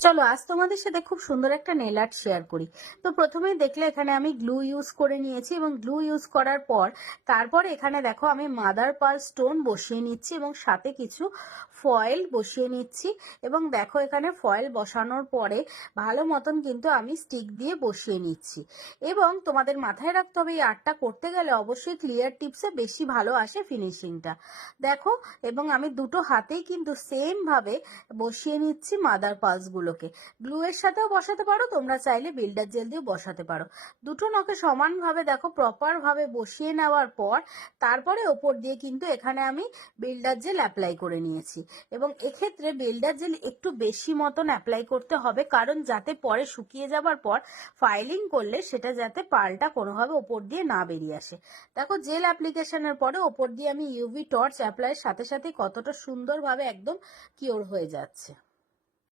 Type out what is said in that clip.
চলো আজ তোমাদের সাথে খুব সুন্দর একটা নেল আর্ট শেয়ার করি। তো প্রথমেই দেখলে এখানে আমি গ্লু ইউজ করে নিয়েছি এবং গ্লু ইউজ করার পর তারপরে এখানে দেখো আমি মাদার পার্ল স্টোন বসিয়ে নিচ্ছি এবং সাথে কিছু ফয়েল বসিয়ে নিচ্ছি। এবং দেখো এখানে ফয়েল বসানোর পরে ভালো মতন কিন্তু আমি স্টিক দিয়ে বসিয়ে নিচ্ছি। এবং তোমাদের মাথায় রাখতে হবে এই আর্টটা করতে গেলে অবশ্যই ক্লিয়ার টিপসে বেশি ভালো আসে ফিনিশিংটা। দেখো, এবং আমি দুটো হাতেই কিন্তু সেম ভাবে বসিয়ে নিচ্ছি মাদার পার্লস গুলোকে। গ্লু এর সাথেও বসাতে পারো, তোমরা চাইলে বিল্ডার জেল দিয়েও বসাতে পারো। দুটো নখে সমানভাবে দেখো প্রপার ভাবে বসিয়ে নেওয়ার পর তারপরে ওপর দিয়ে কিন্তু এখানে আমি বিল্ডার জেল অ্যাপ্লাই করে নিয়েছি। এবং এক্ষেত্রে বিল্ডার জেল একটু বেশি মতন অ্যাপ্লাই করতে হবে, কারণ যাতে পরে শুকিয়ে যাবার পর ফাইলিং করলে সেটা যাতে পার্লটা কোনোভাবে ওপর দিয়ে না বেরিয়ে আসে। দেখো জেল অ্যাপ্লিকেশনের পরে ওপর দিয়ে আমি ইউভি টর্চ অ্যাপ্লাইয়ের সাথে সাথে কতটা সুন্দরভাবে একদম কিওর হয়ে যাচ্ছে।